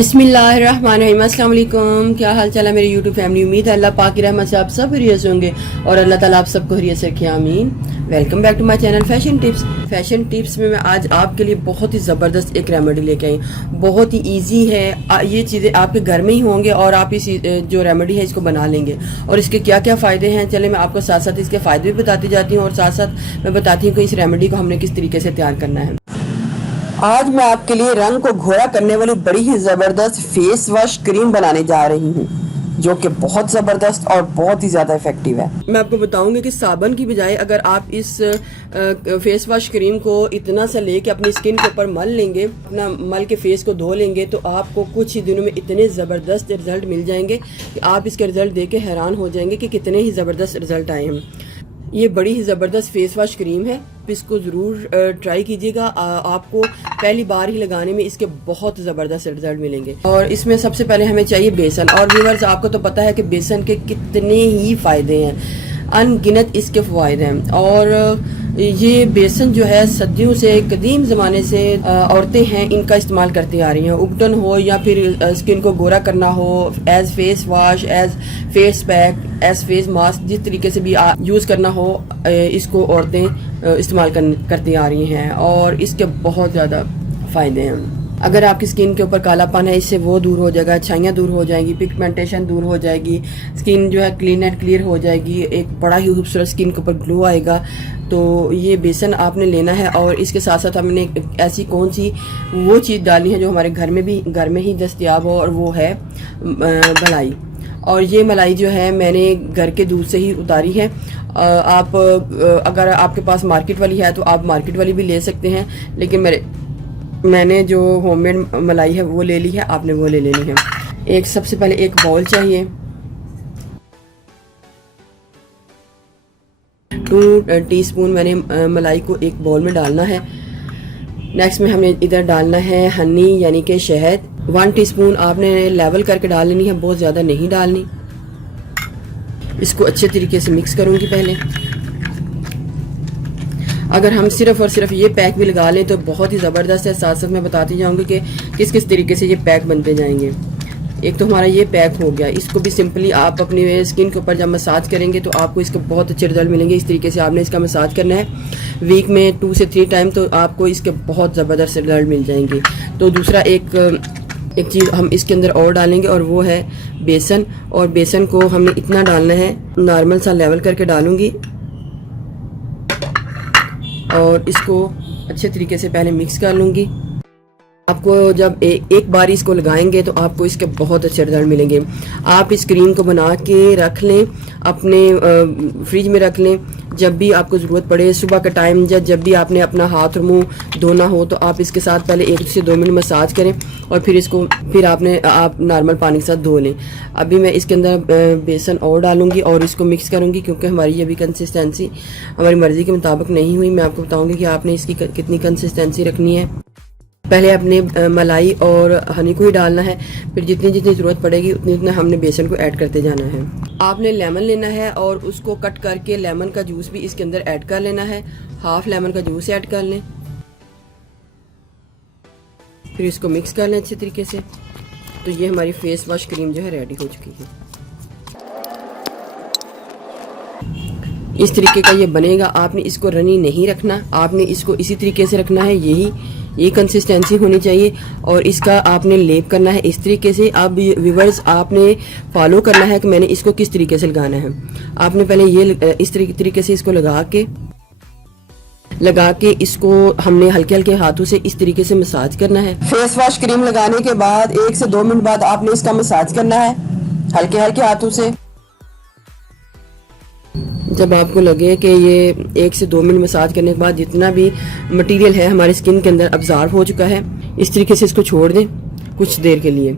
बिस्मिल्लाहिर्रहमानिर्रहीम। अस्सलाम वालेकुम। क्या हाल चाल है मेरी यूट्यूब फैमिली। उम्मीद है अल्लाह पाक की रहमत से आप सब खैरियत होंगे और अल्लाह ताला आप सबको खैरियत से रखे, आमीन। Welcome back to my channel fashion tips. Fashion tips में मैं आज आपके लिए बहुत ही ज़बरदस्त एक रेमेडी लेके आई। बहुत ही ईजी है, ये चीज़ें आपके घर में ही होंगे और आप इस जो रेमेडी है इसको बना लेंगे। और इसके क्या क्या फ़ायदे हैं, चले मैं आपको साथ साथ इसके फ़ायदे भी बताती जाती हूँ और साथ साथ मैं बताती हूँ कि इस रेमेडी को हमने किस तरीके से तैयार करना है। आज मैं आपके लिए रंग को घोड़ा करने वाली बड़ी ही ज़बरदस्त फेस वॉश क्रीम बनाने जा रही हूँ, जो कि बहुत ज़बरदस्त और बहुत ही ज़्यादा इफेक्टिव है। मैं आपको बताऊंगी कि साबुन की बजाय अगर आप इस फेस वॉश क्रीम को इतना सा लेके अपनी स्किन के ऊपर मल लेंगे, अपना मल के फेस को धो लेंगे, तो आपको कुछ ही दिनों में इतने ज़बरदस्त रिजल्ट मिल जाएंगे कि आप इसके रिजल्ट देख के हैरान हो जाएंगे कि कितने ही ज़बरदस्त रिजल्ट आए हैं। ये बड़ी ही ज़बरदस्त फेस वॉश क्रीम है, इसको ज़रूर ट्राई कीजिएगा। आपको पहली बार ही लगाने में इसके बहुत ज़बरदस्त रिजल्ट मिलेंगे। और इसमें सबसे पहले हमें चाहिए बेसन। और व्यूअर्स, आपको तो पता है कि बेसन के कितने ही फ़ायदे हैं, अनगिनत इसके फ़ायदे हैं। और ये बेसन जो है सदियों से, कदीम ज़माने से औरतें हैं इनका इस्तेमाल करती आ रही हैं। उबटन हो या फिर स्किन को गोरा करना हो, as face wash, as face pack, as face mask, जिस तरीके से भी यूज़ करना हो, इसको औरतें इस्तेमाल करती आ रही हैं और इसके बहुत ज़्यादा फ़ायदे हैं। अगर आपकी स्किन के ऊपर कालापन है, इससे वो दूर हो जाएगा, छाइयाँ दूर हो जाएंगी, पिगमेंटेशन दूर हो जाएगी, स्किन जो है क्लीन एंड क्लियर हो जाएगी, एक बड़ा ही खूबसूरत स्किन के ऊपर ग्लो आएगा। तो ये बेसन आपने लेना है और इसके साथ साथ हमने ऐसी कौन सी वो चीज़ डालनी है जो हमारे घर में ही दस्तयाब हो, और वो है मलाई। और ये मलाई जो है मैंने घर के दूध से ही उतारी है। आप अगर आपके पास मार्केट वाली है तो आप मार्केट वाली भी ले सकते हैं, लेकिन मैंने जो होममेड मलाई है वो ले ली है, आपने वो ले लेनी है। सबसे पहले एक बाउल चाहिए, 2 टीस्पून मैंने मलाई को एक बाउल में डालना है। नेक्स्ट में हमें इधर डालना है हनी यानी कि शहद, 1 टीस्पून आपने लेवल करके डाल लेनी है, बहुत ज़्यादा नहीं डालनी। इसको अच्छे तरीके से मिक्स करूँगी पहले। अगर हम सिर्फ और सिर्फ ये पैक भी लगा लें तो बहुत ही ज़बरदस्त है। साथ साथ मैं बताती जाऊँगी कि किस किस तरीके से ये पैक बनते जाएंगे। एक तो हमारा ये पैक हो गया, इसको भी सिंपली आप अपनी स्किन के ऊपर जब मसाज करेंगे तो आपको इसके बहुत अच्छे रिजल्ट मिलेंगे। इस तरीके से आपने इसका मसाज करना है वीक में 2 से 3 टाइम, तो आपको इसके बहुत ज़बरदस्त रिजल्ट मिल जाएंगे। तो दूसरा एक चीज़ हम इसके अंदर और डालेंगे और वो है बेसन। और बेसन को हमने इतना डालना है, नॉर्मल सा लेवल करके डालूँगी और इसको अच्छे तरीके से पहले मिक्स कर लूँगी। आपको जब एक बार इसको लगाएंगे तो आपको इसके बहुत अच्छे रिजल्ट मिलेंगे। आप इस क्रीम को बना के रख लें, अपने फ्रिज में रख लें। जब भी आपको ज़रूरत पड़े, सुबह का टाइम जब भी आपने अपना हाथ और मुंह धोना हो, तो आप इसके साथ पहले 1 से 2 मिनट मसाज करें और फिर आप नॉर्मल पानी के साथ धो लें। अभी मैं इसके अंदर बेसन और डालूंगी और इसको मिक्स करूंगी, क्योंकि हमारी अभी कंसिस्टेंसी हमारी मर्ज़ी के मुताबिक नहीं हुई। मैं आपको बताऊंगी कि आपने इसकी कितनी कंसिस्टेंसी रखनी है। पहले अपने मलाई और हनी को ही डालना है, फिर जितनी जितनी ज़रूरत पड़ेगी उतनी हमने बेसन को ऐड करते जाना है। आपने लेमन लेना है और उसको कट करके लेमन का जूस भी इसके अंदर ऐड कर लेना है। हाफ लेमन का जूस ऐड कर लें, फिर इसको मिक्स कर लें अच्छे तरीके से। तो ये हमारी फेस वॉश क्रीम जो है रेडी हो चुकी है। इस तरीके का ये बनेगा। आपने इसको रनी नहीं रखना, आपने इसको इसी तरीके से रखना है। ये कंसिस्टेंसी होनी चाहिए और इसका आपने लेप करना है इस तरीके से। अब व्यूअर्स, आपने फॉलो करना है कि मैंने इसको किस तरीके से लगाना है। आपने पहले ये इस तरीके से इसको लगा के इसको हमने हल्के हल्के हाथों से इस तरीके से मसाज करना है। फेस वॉश क्रीम लगाने के बाद 1 से 2 मिनट बाद आपने इसका मसाज करना है हल्के हल्के हाथों से। जब आपको लगे कि ये 1 से 2 मिनट मसाज करने के बाद जितना भी मटेरियल है हमारी स्किन के अंदर अब्जॉर्ब हो चुका है, इस तरीके से इसको छोड़ दें कुछ देर के लिए,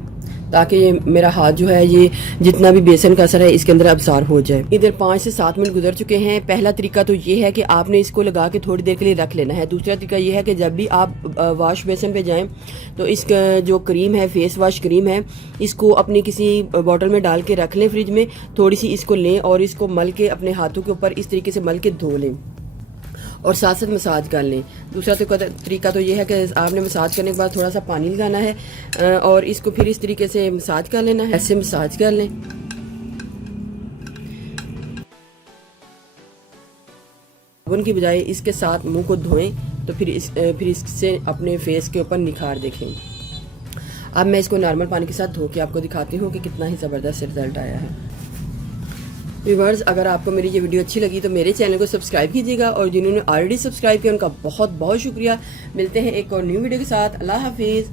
ताकि ये मेरा हाथ जो है ये जितना भी बेसन का असर है इसके अंदर अब्सॉर्ब हो जाए। इधर 5 से 7 मिनट गुजर चुके हैं। पहला तरीका तो ये है कि आपने इसको लगा के थोड़ी देर के लिए रख लेना है। दूसरा तरीका ये है कि जब भी आप वॉश बेसन पे जाएं तो इसका जो क्रीम है, फेस वॉश क्रीम है, इसको अपनी किसी बॉटल में डाल के रख लें फ्रिज में। थोड़ी सी इसको लें और इसको मल के अपने हाथों के ऊपर इस तरीके से मल के धो लें और साथ साथ मसाज कर लें। दूसरा तरीका तो ये है कि आपने मसाज करने के बाद थोड़ा सा पानी लगाना है और इसको फिर इस तरीके से मसाज कर लेना है। ऐसे मसाज कर लें। साबुन की बजाय इसके साथ मुंह को धोएं तो फिर इससे अपने फेस के ऊपर निखार देखें। अब मैं इसको नॉर्मल पानी के साथ धो के आपको दिखाती हूँ कि कितना ही ज़बरदस्त रिजल्ट आया है। व्यूअर्स, अगर आपको मेरी ये वीडियो अच्छी लगी तो मेरे चैनल को सब्सक्राइब कीजिएगा और जिन्होंने ऑलरेडी सब्सक्राइब किया उनका बहुत बहुत शुक्रिया। मिलते हैं एक और न्यू वीडियो के साथ। अल्लाह हाफिज़।